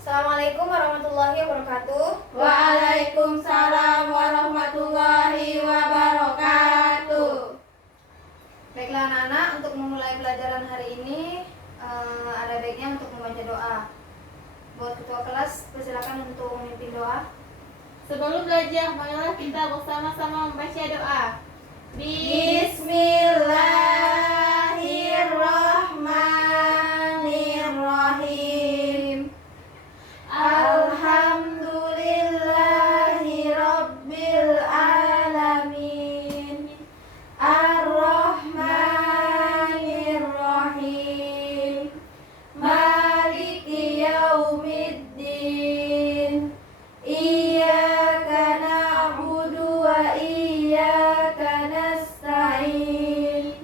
Assalamualaikum warahmatullahi wabarakatuh. Waalaikumsalam warahmatullahi wabarakatuh. Baiklah anak-anak, untuk memulai pelajaran hari ini ada baiknya untuk membaca doa. Buat ketua kelas, persilakan untuk memimpin doa. Sebelum belajar, marilah kita bersama-sama membaca doa. Bismillahirrahmanirrahim. Alhamdulillahi Rabbil Alamin. Ar-Rahmanir-Rahim. Maliki Yaumiddin. Iyyaka na'budu wa iyyaka nasta'in.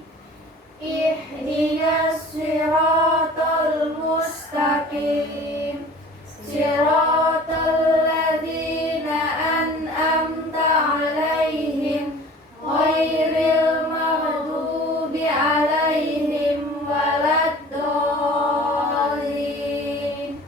Ihdinas siratal mustaqim. Siratal ladzina an'amta 'alaihim ghairil maghdubi 'alaihim waladdallin.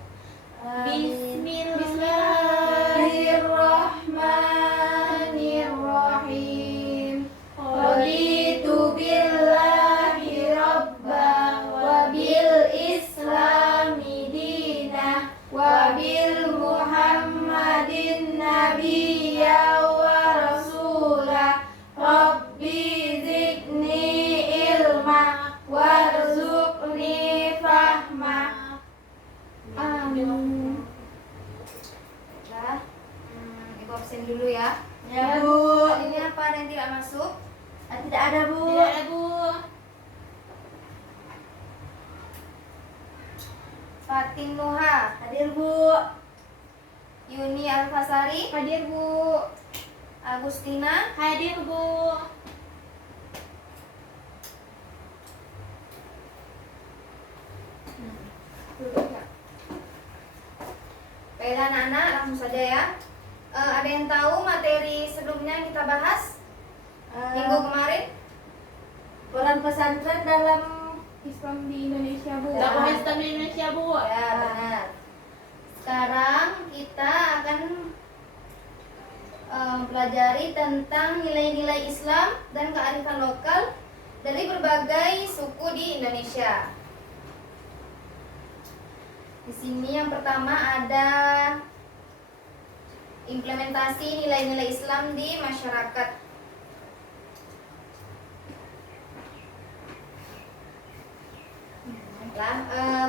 Bismillahirrahmanirrahim. Raditu billahi rabba wa bil islami dinah wa bil muhammadin nabiyya wa rasulah. Rabbi zidni ilma warzuqni fahma. Amin. Baiklah, Ibu absen dulu ya. Ya, Bu. Hari ini apa ada yang tidak masuk? Tidak ada, Bu. Tidak ada, Bu. Fatin Nuha, Hadir, Bu. Yuni Alfasari, Hadir, Bu. Agustina, Hadir, Bu. Baiklah anak-anak, langsung saja ya. Ada yang tahu materi sebelumnya yang kita bahas minggu kemarin? Peran pesantren dalam Islam di Indonesia, Bu. Ya. Dakwah Islam di Indonesia, Bu. Ya, benar. Sekarang kita akan pelajari tentang nilai-nilai Islam dan kearifan lokal dari berbagai suku di Indonesia. Di sini yang pertama ada implementasi nilai-nilai Islam di masyarakat.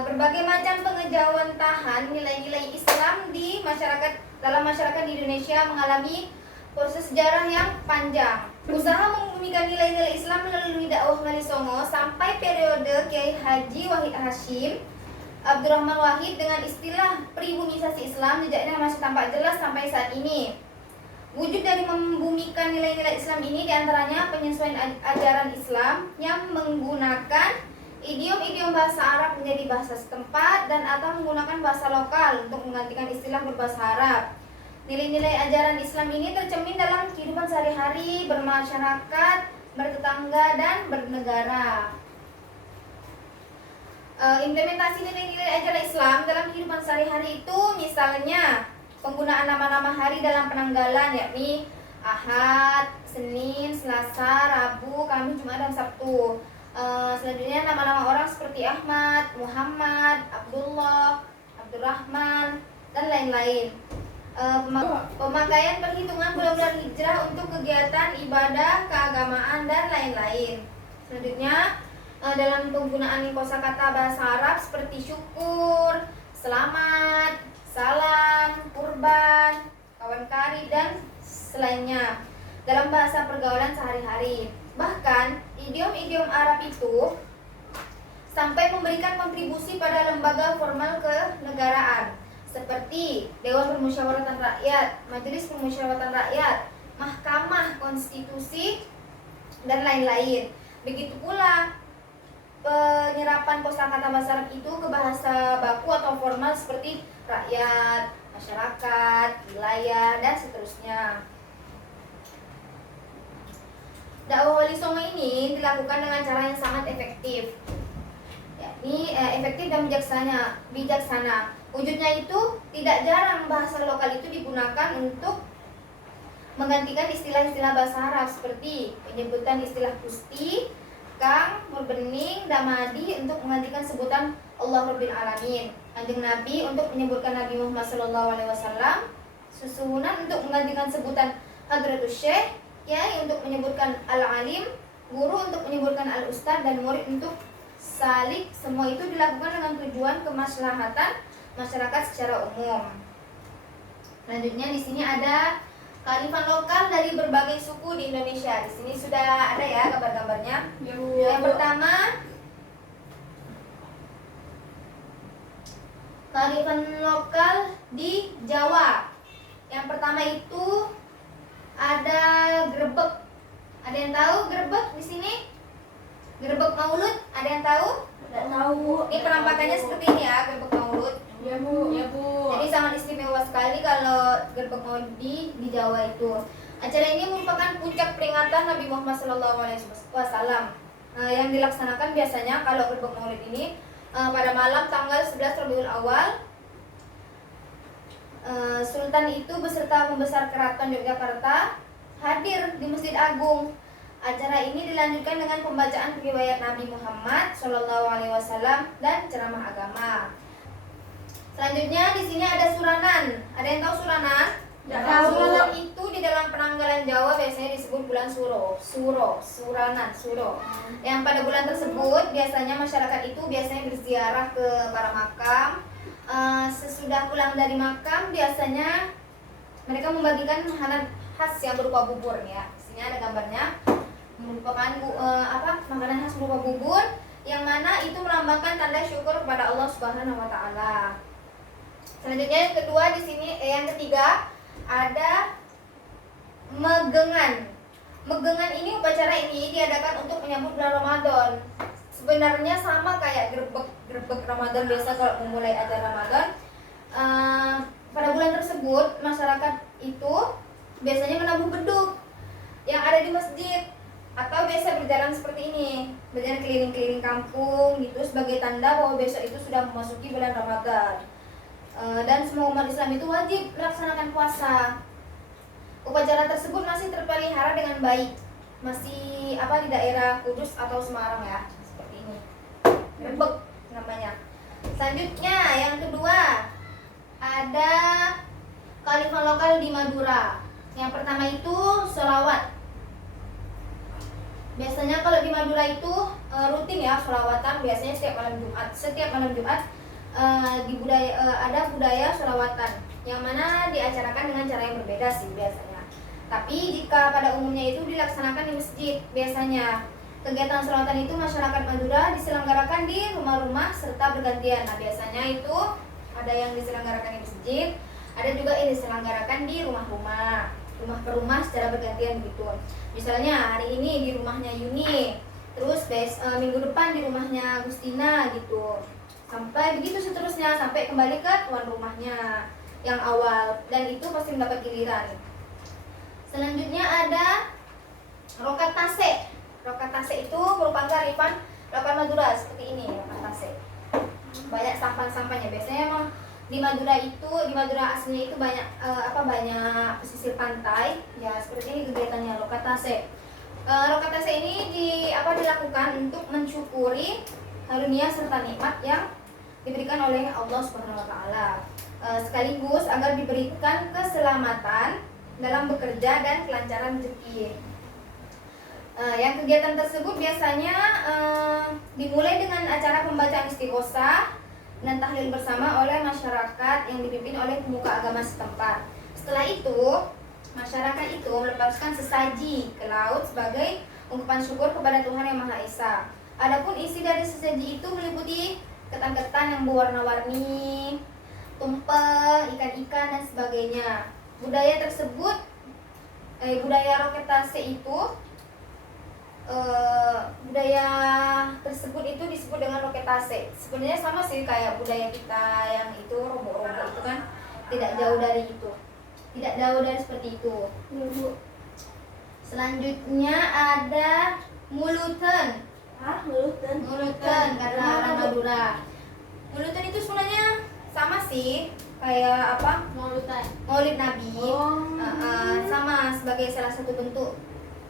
Berbagai macam pengejawantahan nilai-nilai Islam di masyarakat dalam masyarakat di Indonesia mengalami proses sejarah yang panjang. Usaha membumikan nilai-nilai Islam melalui dakwah Wali Songo sampai periode Kiai Haji Wahid Hasyim Abdurrahman Wahid dengan istilah pribumisasi Islam jejaknya masih tampak jelas sampai saat ini. Wujud dari membumikan nilai-nilai Islam ini diantaranya penyesuaian ajaran Islam yang menggunakan idiom-idiom bahasa Arab menjadi bahasa setempat dan atau menggunakan bahasa lokal untuk menggantikan istilah berbahasa Arab. Nilai-nilai ajaran Islam ini tercermin dalam kehidupan sehari-hari, bermasyarakat, bertetangga, dan bernegara. Implementasi nilai-nilai ajaran Islam dalam kehidupan sehari-hari itu misalnya penggunaan nama-nama hari dalam penanggalan, yakni Ahad, Senin, Selasa, Rabu, Kamis, Jumat, dan Sabtu. Selanjutnya nama-nama orang seperti Ahmad, Muhammad, Abdullah, Abdurrahman, dan lain-lain. Pemakaian perhitungan bulan-bulan hijrah untuk kegiatan ibadah, keagamaan, dan lain-lain. Selanjutnya dalam penggunaan kosakata bahasa Arab seperti syukur, selamat, salam, kurban, kawan karib, dan selainnya dalam bahasa pergaulan sehari-hari. Bahkan idiom-idiom Arab itu sampai memberikan kontribusi pada lembaga formal kenegaraan seperti Dewan Permusyawaratan Rakyat, Majelis Permusyawaratan Rakyat, Mahkamah Konstitusi, dan lain-lain. Begitu pula penyerapan kosakata bahasa Arab itu ke bahasa baku atau formal seperti rakyat, masyarakat, wilayah, dan seterusnya. Dakwah Wali Songo ini dilakukan dengan cara yang sangat efektif, yakni efektif dan bijaksana. Wujudnya itu tidak jarang bahasa lokal itu digunakan untuk menggantikan istilah-istilah bahasa Arab seperti penyebutan istilah Gusti, Kang, Murbening, Damadi untuk menggantikan sebutan Allah Rabbil Alamin. Kanjeng Nabi untuk menyebutkan Nabi Muhammad SAW, susuhunan untuk menggantikan sebutan Hadratus Syekh, Kiai untuk menyebutkan Al-Alim, guru untuk menyebutkan Al-Ustad, dan murid untuk Salik. Semua itu dilakukan dengan tujuan kemaslahatan masyarakat secara umum. Selanjutnya di sini ada kearifan lokal dari berbagai suku di Indonesia. Di sini sudah ada ya gambar-gambarnya. Ya, Bu. Yang pertama, kearifan lokal di Jawa. Yang pertama itu ada grebek. Ada yang tahu grebek di sini? Grebek Maulud, ada yang tahu? Tidak tahu. Ini penampakannya seperti ini ya, grebek Maulud. Ya, Bu. Ya, Bu. Jadi sangat istimewa sekali kalau gerbek Maulid di Jawa itu. Acara ini merupakan puncak peringatan Nabi Muhammad SAW yang dilaksanakan biasanya kalau gerbek Maulid ini pada malam tanggal 11 Rabiul Awal. Sultan itu beserta pembesar keraton Yogyakarta hadir di Masjid Agung. Acara ini dilanjutkan dengan pembacaan riwayat Nabi Muhammad SAW dan ceramah agama. Selanjutnya di sini ada suranan. Ada yang tahu suranan? Tidak tahu. Suranan itu di dalam penanggalan Jawa biasanya disebut bulan suranan, suro. Yang pada bulan tersebut biasanya masyarakat itu biasanya berziarah ke para makam. Sesudah pulang dari makam biasanya mereka membagikan makanan khas yang berupa bubur ya. Di sini ada gambarnya. Merupakan makanan khas berupa bubur yang mana itu melambangkan tanda syukur kepada Allah Subhanahu wa taala. Selanjutnya yang kedua di sini yang ketiga ada megengan. Megengan ini upacara ini diadakan untuk menyambut bulan Ramadan. Sebenarnya sama kayak grebek Ramadan biasa kalau memulai acara Ramadan. Pada bulan tersebut masyarakat itu biasanya menabuh beduk yang ada di masjid atau biasa berjalan seperti ini, berjalan keliling-keliling kampung gitu sebagai tanda bahwa besok itu sudah memasuki bulan Ramadan. Dan semua umat Islam itu wajib melaksanakan puasa. Upacara tersebut masih terpelihara dengan baik, masih di daerah Kudus atau Semarang ya, seperti ini. Grebek namanya. Selanjutnya yang kedua ada kearifan lokal di Madura. Yang pertama itu sholawat. Biasanya kalau di Madura itu rutin ya sholawatan, biasanya setiap malam Jumat. Setiap malam Jumat ada budaya sholawatan yang mana diacarakan dengan cara yang berbeda sih biasanya. Tapi jika pada umumnya itu dilaksanakan di masjid biasanya. Kegiatan sholawatan itu masyarakat Madura diselenggarakan di rumah-rumah serta bergantian. Nah biasanya itu ada yang diselenggarakan di masjid, ada juga yang diselenggarakan di rumah-rumah, rumah per rumah secara bergantian begitu. Misalnya hari ini di rumahnya Yuni, terus minggu depan di rumahnya Gustina gitu. Sampai begitu seterusnya sampai kembali ke tuan rumahnya yang awal, dan itu pasti mendapat giliran. Selanjutnya ada rokat tase. Rokat tase itu merupakan kearifan lokal Madura seperti ini, rokat tase. Banyak sampan-sampannya. Biasanya emang di Madura aslinya itu banyak banyak pesisir pantai ya, seperti ini kegiatannya rokat tase. Rokat tase ini dilakukan untuk mensyukuri karunia serta nikmat yang diberikan oleh Allah Subhanahu wa taala. Sekaligus agar diberikan keselamatan dalam bekerja dan kelancaran rezeki. Yang kegiatan tersebut biasanya dimulai dengan acara pembacaan istighosah dan tahlil bersama oleh masyarakat yang dipimpin oleh pemuka agama setempat. Setelah itu, masyarakat itu melepaskan sesaji ke laut sebagai ungkapan syukur kepada Tuhan Yang Maha Esa. Adapun isi dari sesaji itu meliputi ketan-ketan yang berwarna-warni, tumpeng, ikan-ikan dan sebagainya. Budaya roket tase itu itu disebut dengan roket tase. Sebenarnya sama sih kayak budaya kita yang itu rombok-rombok itu kan, tidak jauh dari itu. Tidak jauh dari seperti itu. Selanjutnya ada mulutan. Mulutan karena orang Madura. Mulutan itu sebenarnya sama sih, kayak apa? Maulutan. Maulid Nabi. Oh. Sama sebagai salah satu bentuk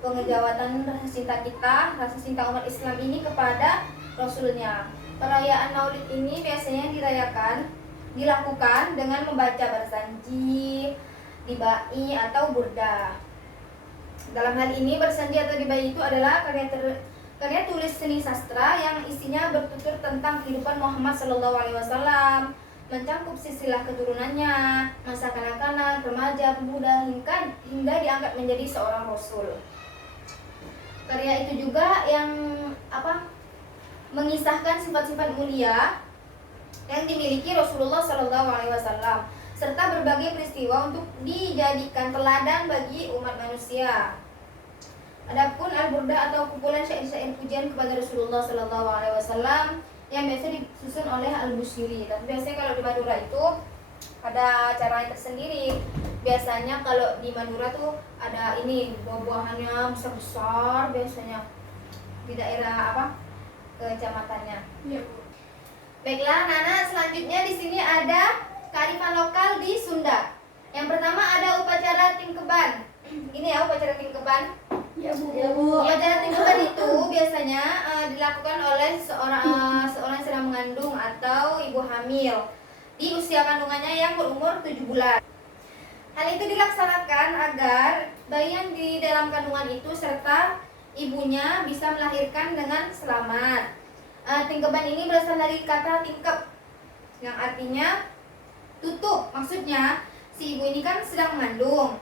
pengejawatan rasa cinta kita, rasa cinta umat Islam ini kepada Rasulnya. Perayaan Maulid ini biasanya dilakukan dengan membaca bersanji, dibai atau burdah. Dalam hal ini bersanji atau dibai itu adalah karya tulis seni sastra yang isinya bertutur tentang kehidupan Muhammad SAW, mencakup silsilah keturunannya, masa kanak-kanak, remaja, pemuda, hingga diangkat menjadi seorang rasul. Karya itu juga yang mengisahkan sifat-sifat mulia yang dimiliki Rasulullah SAW serta berbagai peristiwa untuk dijadikan teladan bagi umat manusia. Adapun Al-Burdah atau kumpulan syair-syair pujian kepada Rasulullah SAW yang biasa disusun oleh Al-Busiri. Tapi biasanya kalau di Madura itu ada cara tersendiri. Biasanya kalau di Madura tuh ada ini buah-buahannya besar-besar biasanya di daerah kecamatannya. Iya, Bu. Baiklah, Nana, selanjutnya di sini ada kearifan lokal di Sunda. Yang pertama ada upacara tingkeban. Ini ya upacara tingkeban. Iya, Bu. Iya, Bu. Upacara tingkeban itu biasanya dilakukan oleh seorang yang sedang mengandung atau ibu hamil di usia kandungannya yang berumur 7 bulan. Hal itu dilaksanakan agar bayi yang di dalam kandungan itu serta ibunya bisa melahirkan dengan selamat. Tingkeban ini berasal dari kata tingkep yang artinya tutup. Maksudnya si ibu ini kan sedang mengandung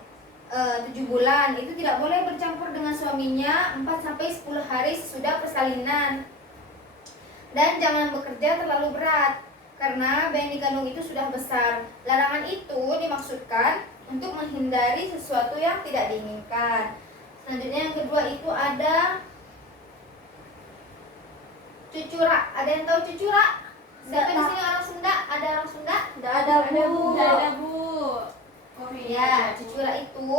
7 bulan, itu tidak boleh bercampur dengan suaminya 4-10 hari sesudah persalinan. Dan jangan bekerja terlalu berat karena bayi yang dikandung itu sudah besar. Larangan itu dimaksudkan untuk menghindari sesuatu yang tidak diinginkan. Selanjutnya yang kedua itu ada cucura. Ada yang tahu cucura? Siapa di sini orang Sunda? Ada orang Sunda? Tidak ada, Bu. Tidak ada, Bu. Ya, cucura itu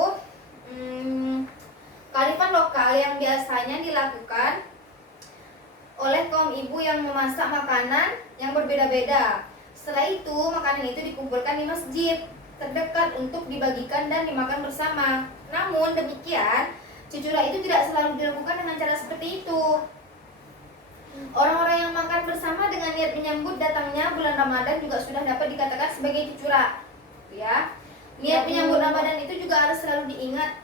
kearifan lokal yang biasanya dilakukan oleh kaum ibu yang memasak makanan yang berbeda-beda. Setelah itu, makanan itu dikumpulkan di masjid terdekat untuk dibagikan dan dimakan bersama. Namun demikian, cucura itu tidak selalu dilakukan dengan cara seperti itu. Orang-orang yang makan bersama dengan niat menyambut datangnya bulan Ramadan juga sudah dapat dikatakan sebagai cucura. Ya. Niat menyambut Ramadan itu juga harus selalu diingat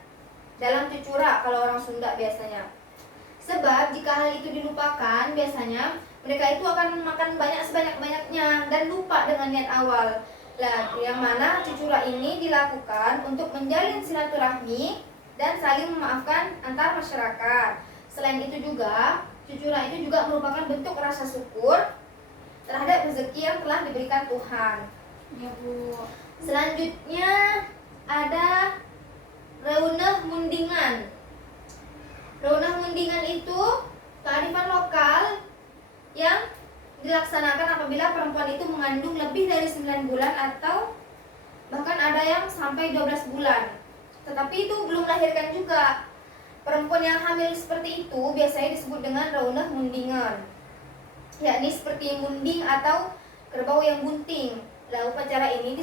dalam cucura kalau orang Sunda biasanya. Sebab jika hal itu dilupakan, biasanya mereka itu akan makan banyak sebanyak-banyaknya dan lupa dengan niat awal. Nah, yang mana cucura ini dilakukan untuk menjalin silaturahmi dan saling memaafkan antar masyarakat. Selain itu juga, cucura itu juga merupakan bentuk rasa syukur terhadap rezeki yang telah diberikan Tuhan. Ya, Bu. Selanjutnya ada reuneh mundingan. Reuneh mundingan itu kearifan lokal yang dilaksanakan apabila perempuan itu mengandung lebih dari 9 bulan atau bahkan ada yang sampai 12 bulan. Tetapi itu belum melahirkan juga. Perempuan yang hamil seperti itu biasanya disebut dengan reuneh mundingan, yakni seperti munding atau kerbau yang bunting. Lalu upacara ini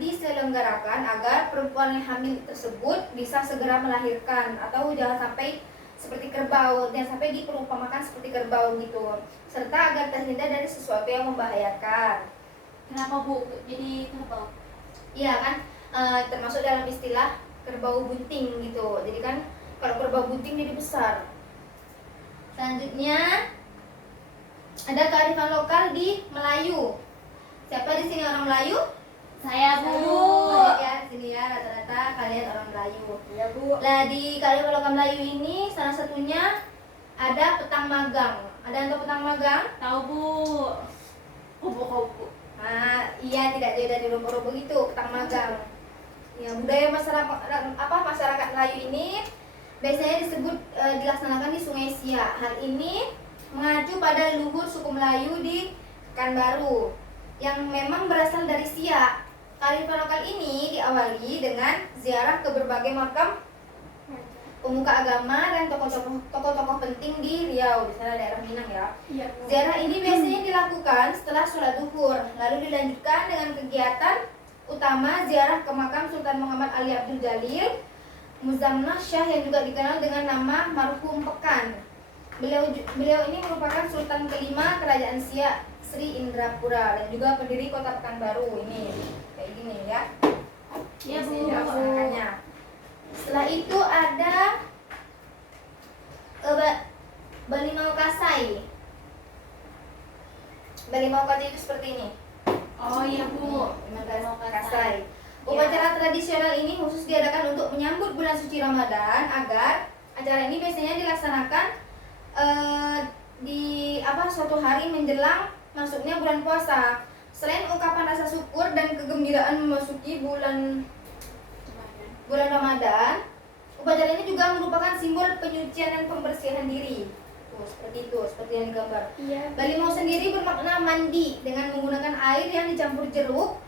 diselenggarakan agar perempuan yang hamil tersebut bisa segera melahirkan atau jangan sampai seperti kerbau, jangan sampai diperumpamakan seperti kerbau gitu, serta agar terhindar dari sesuatu yang membahayakan. Kenapa, Bu, jadi kerbau? Iya kan, termasuk dalam istilah kerbau bunting gitu. Jadi kan kalau kerbau bunting jadi besar. Selanjutnya ada kearifan lokal di Melayu. Siapa di sini orang Melayu? Saya, Bu. Banyak ya di sini ya, rata-rata kalian orang Melayu. Ya, Bu. Nah, di kearifan lokal Melayu ini salah satunya ada petang magang. Ada yang tahu petang magang? Tahu, Bu. Kubu-kubu. Nah, iya, tidak jauh dari rumput-rumput itu, petang magang. Ya, budaya masyarakat Melayu ini biasanya disebut dilaksanakan di Sungai Siak. Hal ini mengacu pada leluhur suku Melayu di Pekanbaru yang memang berasal dari Siak. Kearifan lokal ini diawali dengan ziarah ke berbagai makam pemuka agama dan tokoh-tokoh penting di Riau, di sana daerah Minang ya. Iya, Bu. Ziarah ini biasanya dilakukan setelah sholat zuhur, lalu dilanjutkan dengan kegiatan pertama, ziarah ke makam Sultan Muhammad Ali Abdul Jalil Muzammah Shah yang juga dikenal dengan nama Marhum Pekan. Beliau ini merupakan Sultan kelima Kerajaan Siak Sri Indrapura dan juga pendiri kota Pekanbaru. Ini kayak gini ya. Ya Bu. Makanya. Setelah itu ada Balimau Kasai. Balimau Kasai itu seperti ini. Oh iya Bu. Balimau Kasai. Upacara tradisional ini khusus diadakan untuk menyambut bulan suci Ramadan agar acara ini biasanya dilaksanakan di suatu hari menjelang masuknya bulan puasa. Selain ungkapan rasa syukur dan kegembiraan memasuki bulan Ramadan, upacara ini juga merupakan simbol penyucian dan pembersihan diri. Tuh, seperti itu, seperti yang digambar. Iya. Balimau sendiri bermakna mandi dengan menggunakan air yang dicampur jeruk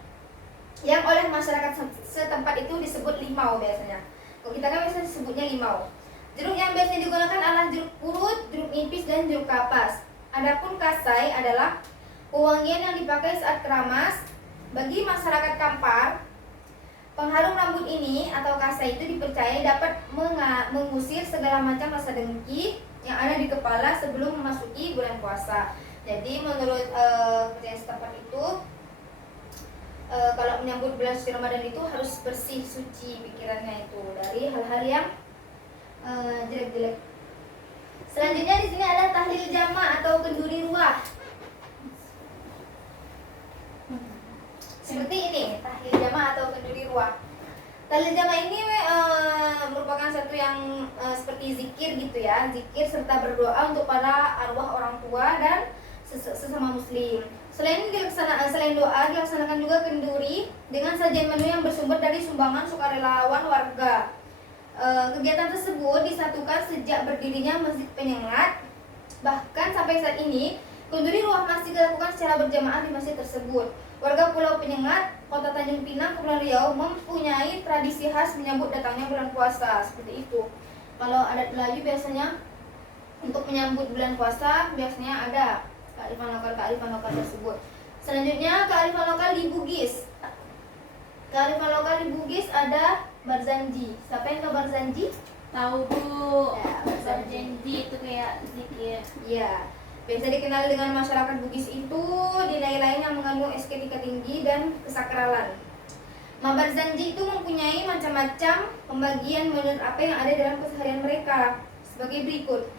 yang oleh masyarakat setempat itu disebut limau biasanya. Kalau kita kan biasanya disebutnya limau. Jeruk yang biasanya digunakan adalah jeruk purut, jeruk nipis, dan jeruk kapas. Adapun kasai adalah pewangian yang dipakai saat keramas. Bagi masyarakat Kampar, pengharum rambut ini atau kasai itu dipercaya dapat mengusir segala macam rasa dengki yang ada di kepala sebelum memasuki bulan puasa. Jadi menurut kepercayaan setempat itu, kalau menyambut bulan suci Ramadan itu harus bersih, suci pikirannya itu dari hal-hal yang jelek-jelek. Selanjutnya di sini ada tahlil jama atau kenduri ruah. Seperti ini, tahlil jama atau kenduri ruah. Tahlil jama ini merupakan satu yang seperti zikir gitu ya, zikir serta berdoa untuk para arwah orang tua dan sesama muslim. Selain doa, dilaksanakan juga kenduri dengan sajian menu yang bersumber dari sumbangan sukarelawan warga. Kegiatan tersebut disatukan sejak berdirinya Masjid Penyengat. Bahkan sampai saat ini, kenduri ruah masih dilakukan secara berjamaah di masjid tersebut. Warga Pulau Penyengat, Kota Tanjung Pinang, Kepulauan Riau mempunyai tradisi khas menyambut datangnya bulan puasa. Seperti itu. Kalau adat Melayu biasanya untuk menyambut bulan puasa biasanya ada kearifan lokal tersebut. Selanjutnya kearifan lokal di Bugis. Kearifan lokal di Bugis ada Barzanji. Siapa yang tahu Barzanji? Tahu Bu. Ya, Barzanji itu kayak zikir. Iya. Biasa dikenal dengan masyarakat Bugis itu nilai-nilai yang mengandung estetika tinggi dan kesakralan. Barzanji itu mempunyai macam-macam pembagian menurut apa yang ada dalam keseharian mereka. Sebagai berikut.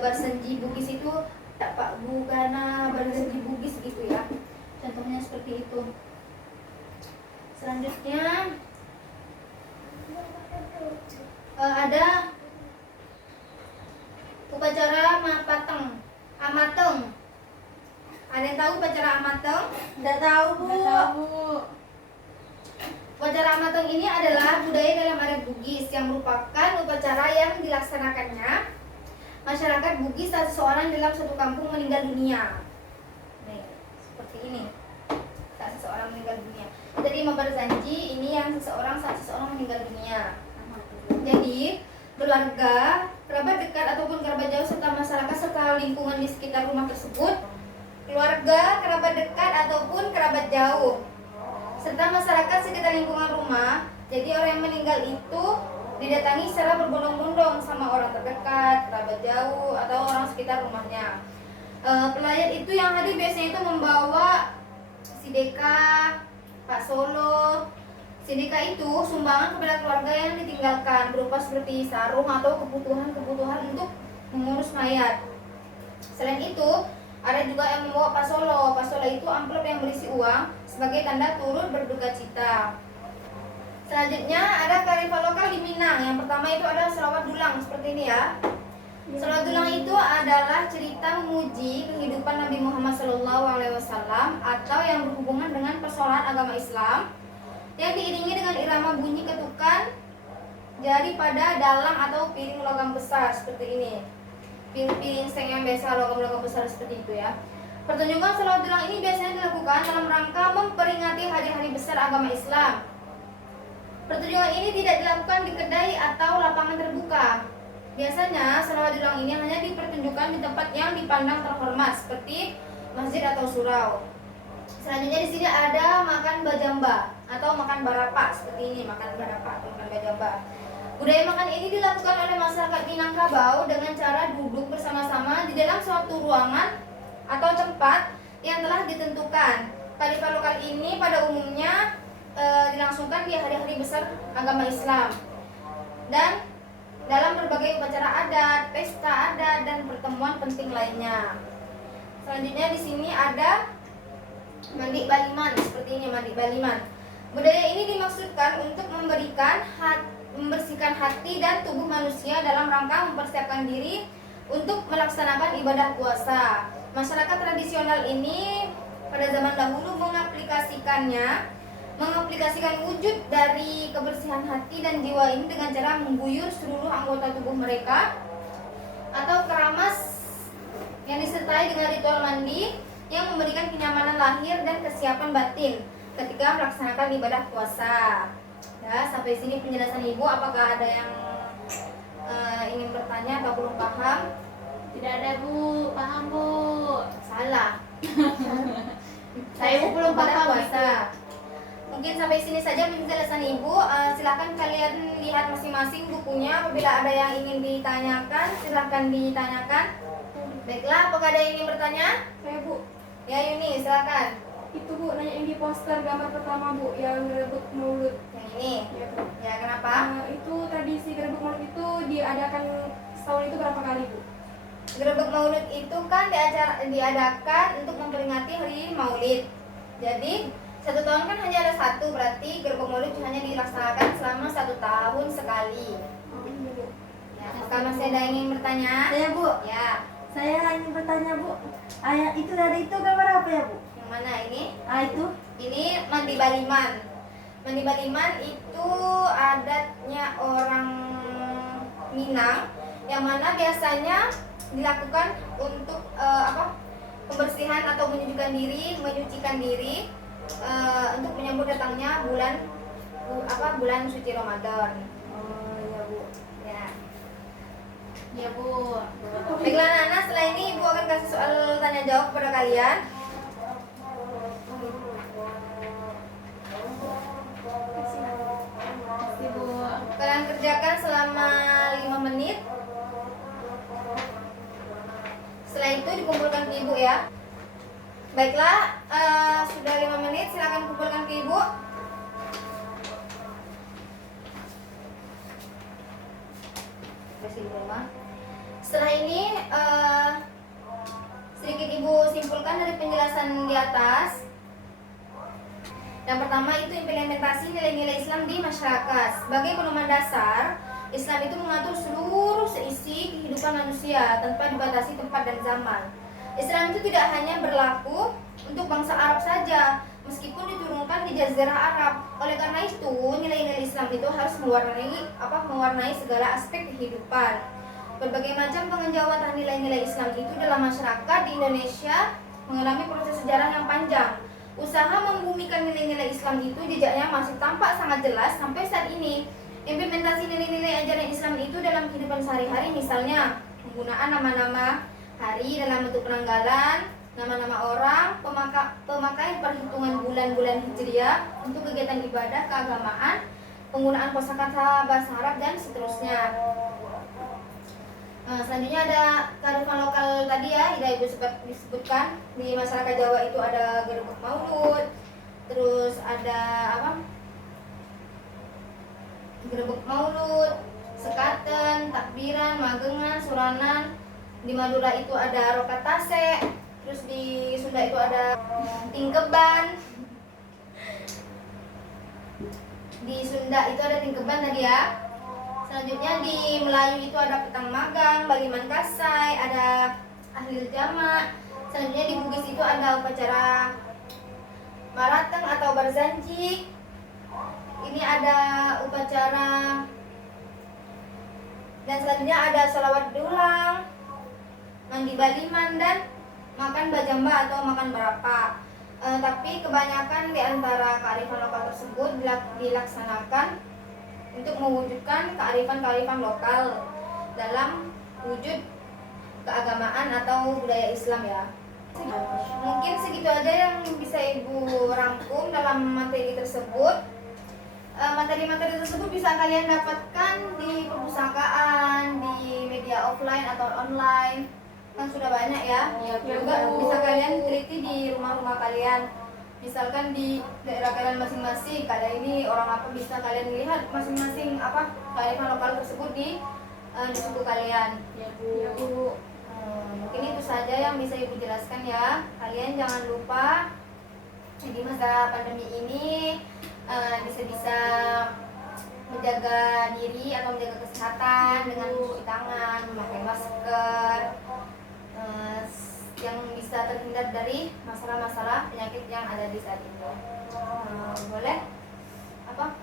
Barzanji Bugis itu Pak Bugana Barzanji Bugis gitu ya. Contohnya seperti itu. Selanjutnya ada upacara Amateng. Ada yang tahu upacara Amateng? Enggak tahu Bu. Enggak tahu Bu. Upacara Amateng ini adalah budaya dalam adat Bugis yang merupakan upacara yang dilaksanakannya masyarakat Bugis saat seseorang dalam satu kampung meninggal dunia. Nih, seperti ini. Saat seseorang meninggal dunia. Jadi Barzanji ini yang saat seseorang meninggal dunia. Jadi keluarga, kerabat dekat ataupun kerabat jauh serta masyarakat serta lingkungan di sekitar rumah tersebut, keluarga, kerabat dekat ataupun kerabat jauh serta masyarakat sekitar lingkungan rumah. Jadi orang yang meninggal itu didatangi secara berbondong-bondong sama orang terdekat, kerabat jauh atau orang sekitar rumahnya. Pelayat itu yang hadir biasanya itu membawa sideka, Pak Solo. Sideka itu sumbangan kepada keluarga yang ditinggalkan berupa seperti sarung atau kebutuhan untuk mengurus mayat. Selain itu, ada juga yang membawa pasolo. Pasolo itu amplop yang berisi uang sebagai tanda turut berduka cita. Selanjutnya ada kearifan lokal di Minang. Yang pertama itu ada selawat dulang seperti ini ya. Selawat dulang itu adalah cerita memuji kehidupan Nabi Muhammad SAW atau yang berhubungan dengan persoalan agama Islam yang diiringi dengan irama bunyi ketukan jari pada dalang atau piring logam besar seperti ini. Piring seng yang biasa logam besar seperti itu ya. Pertunjukan selawat dulang ini biasanya dilakukan dalam rangka memperingati hari-hari besar agama Islam. Pertunjukan ini tidak dilakukan di kedai atau lapangan terbuka. Biasanya selawat dulang ini hanya dipertunjukkan di tempat yang dipandang terhormat seperti masjid atau surau. Selanjutnya di sini ada makan bajamba atau makan barapa, seperti ini, makan barapa atau makan bajamba. Budaya makan ini dilakukan oleh masyarakat Minangkabau dengan cara duduk bersama-sama di dalam suatu ruangan atau tempat yang telah ditentukan. Kearifan lokal ini pada umumnya dilangsungkan di hari-hari besar agama Islam dan dalam berbagai upacara adat, pesta adat, dan pertemuan penting lainnya. Selanjutnya di sini ada mandi baliman, seperti ini, mandi baliman. Budaya ini dimaksudkan untuk membersihkan hati dan tubuh manusia dalam rangka mempersiapkan diri untuk melaksanakan ibadah puasa. Masyarakat tradisional ini pada zaman dahulu mengaplikasikan wujud dari kebersihan hati dan jiwa ini dengan cara mengguyur seluruh anggota tubuh mereka atau keramas yang disertai dengan ritual mandi yang memberikan kenyamanan lahir dan kesiapan batin ketika melaksanakan ibadah puasa. Ya, sampai sini penjelasan Ibu. Apakah ada yang ingin bertanya atau belum paham? Tidak ada Bu, paham Bu. Salah. Saya belum paham puasa. Mungkin sampai sini saja penjelasan Ibu. Silakan kalian lihat masing-masing bukunya. Apabila ada yang ingin ditanyakan, silakan ditanyakan. Baiklah, apakah ada yang ingin bertanya? Saya Bu. Ya Yuni, silakan. Itu Bu, nanya yang di poster gambar pertama Bu, yang gerebek maulud. Yang ini. Ya Bu. Ya, kenapa? Itu tradisi gerebek maulud itu diadakan setahun itu berapa kali Bu? Gerebek Maulid itu kan diadakan untuk memperingati hari Maulid. Jadi satu tahun kan hanya ada satu, berarti Gerebek Maulid hanya dilaksanakan selama 1 tahun sekali. Oh, iya Bu. Ya, apakah masih ada yang ingin bertanya? Saya Bu, Ya, saya ingin bertanya Bu, ayah itu dari itu gambar apa ya Bu? yang mana ini? Itu Ini mandi baliman. Mandi baliman itu adatnya orang Minang, yang mana biasanya dilakukan untuk pembersihan atau menyucikan diri untuk menyambut datangnya bulan suci Ramadan. oh ya Bu. Ya. Ya Bu. Baiklah Nana, setelah ini Ibu akan kasih soal tanya jawab kepada kalian. Kasih Bu. Kalian kerjakan selama 5 menit. Setelah itu dikumpulkan ke Ibu ya. Baiklah, sudah 5 menit, silakan kumpulkan ke Ibu. Setelah ini sedikit Ibu simpulkan dari penjelasan di atas. Yang pertama itu implementasi nilai-nilai Islam di masyarakat. Sebagai pedoman dasar, Islam itu mengatur seluruh seisi kehidupan manusia tanpa dibatasi tempat dan zaman. Islam itu tidak hanya berlaku untuk bangsa Arab saja, meskipun diturunkan di Jazirah Arab. Oleh karena itu, nilai-nilai Islam itu harus mewarnai segala aspek kehidupan. Berbagai macam pengenjawatan nilai-nilai Islam itu dalam masyarakat di Indonesia mengalami proses sejarah yang panjang. Usaha membumikan nilai-nilai Islam itu jejaknya masih tampak sangat jelas sampai saat ini. Implementasi nilai-nilai ajaran Islam itu dalam kehidupan sehari-hari, misalnya penggunaan nama-nama hari dalam bentuk penanggalan, nama-nama orang, pemakaian perhitungan bulan-bulan Hijriah untuk kegiatan ibadah keagamaan, penggunaan kosakata bahasa Arab, dan seterusnya. Selanjutnya ada kearifan lokal tadi ya, Ibu sempat disebutkan. Di masyarakat Jawa itu ada gerebek maulud, terus ada gerebek maulud, sekaten, takbiran, magengan, suranan. Di Madura itu ada rokatase, terus di Sunda itu ada tingkeban. Di Sunda itu ada tingkeban tadi ya. Selanjutnya di Melayu itu ada petang magang, baliman kasai, ada ahlil jama. Selanjutnya di Bugis itu ada upacara marateng atau barzanji. Ini ada upacara, dan selanjutnya ada sholawat dulang, mandi baliman, dan makan bajamba atau makan barapa. Tapi kebanyakan di antara kearifan lokal tersebut dilaksanakan untuk mewujudkan kearifan-kearifan lokal dalam wujud keagamaan atau budaya Islam ya. Mungkin segitu aja yang bisa Ibu rangkum dalam materi tersebut. Materi-materi tersebut bisa kalian dapatkan di perpustakaan, di media offline atau online. Kan sudah banyak ya. Juga bisa kalian teliti di rumah-rumah kalian. Misalkan di daerah kalian masing-masing, kali ini orang apa, bisa kalian lihat masing-masing apa kearifan lokal tersebut di suku kalian. Ya Bu. Mungkin itu saja yang bisa Ibu jelaskan ya. Kalian jangan lupa di masa pandemi ini bisa menjaga diri atau menjaga kesehatan dengan mencuci tangan, memakai masker, yang bisa terhindar dari masalah-masalah penyakit yang ada di saat ini. Boleh apa?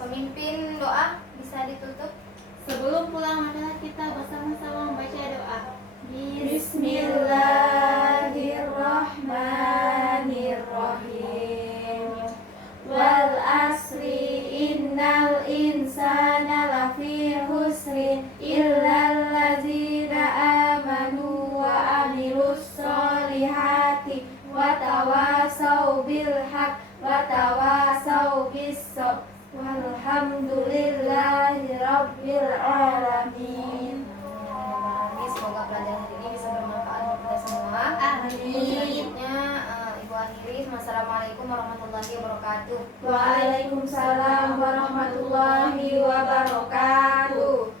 Pemimpin doa bisa ditutup. Sebelum pulang adalah kita bersama-sama membaca doa. Bismillahirrahmanirrahim. Wal asri innal insana lafi husrin illal ladzina amanu wa amilus solihati wa tawasau bil haq wa tawasau bis sabr. Walhamdulillahi rabbil alamin. Semoga pelajaran hari ini bisa bermanfaat untuk kita semua. Amin. Selanjutnya Ibu akhiri. Wassalamualaikum warahmatullahi wabarakatuh. Waalaikumsalam warahmatullahi wabarakatuh.